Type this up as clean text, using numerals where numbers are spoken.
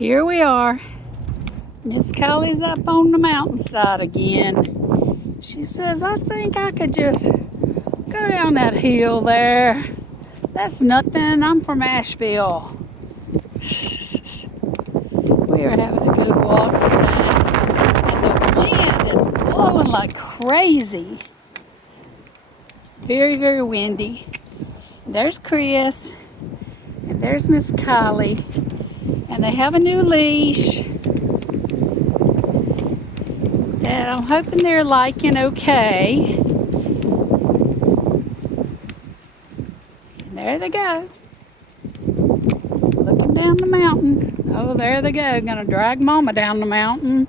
Here we are. Miss Kylie's up on the mountainside again. She says, I think I could just go down that hill there. That's nothing. I'm from Asheville. We are having a good walk tonight. And the wind is blowing like crazy. Very, very windy. There's Chris. And there's Miss Kylie. And they have a new leash that I'm hoping they're liking okay. And there they go. Looking down the mountain. Oh, there they go. Gonna drag Mama down the mountain.